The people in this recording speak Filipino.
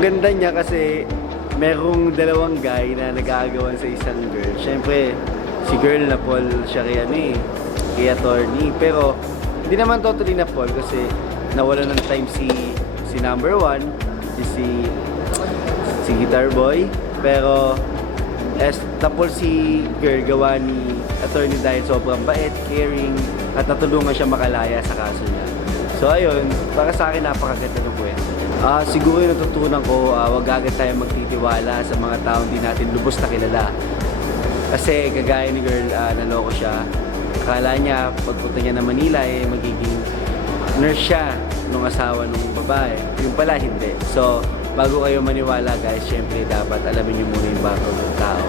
ganda niya kasi merong dalawang guy na nag-aagawan sa isang girl. Siyempre, si girl na Paul siya kay ano eh, kay attorney. Pero, hindi naman totally na Paul kasi nawala ng time si number one, si guitar boy. Pero, tapos si girl gawa ni attorney dahil sobrang bait, caring, at natulungan siya makalaya sa kaso niya. So ayun, para sa akin napakaganda ng kwento. Siguro yung natutunan ko, wag agad tayo magtitiwala sa mga taong di natin lubos na kilala. Kasi kagaya ni girl, naloko siya. Akala niya, pagpunta niya ng Manila, magiging nurse siya nung asawa nung babae. Yung pala, hindi. So, bago kayo maniwala guys, syempre dapat alamin niyo muna yung background ng tao.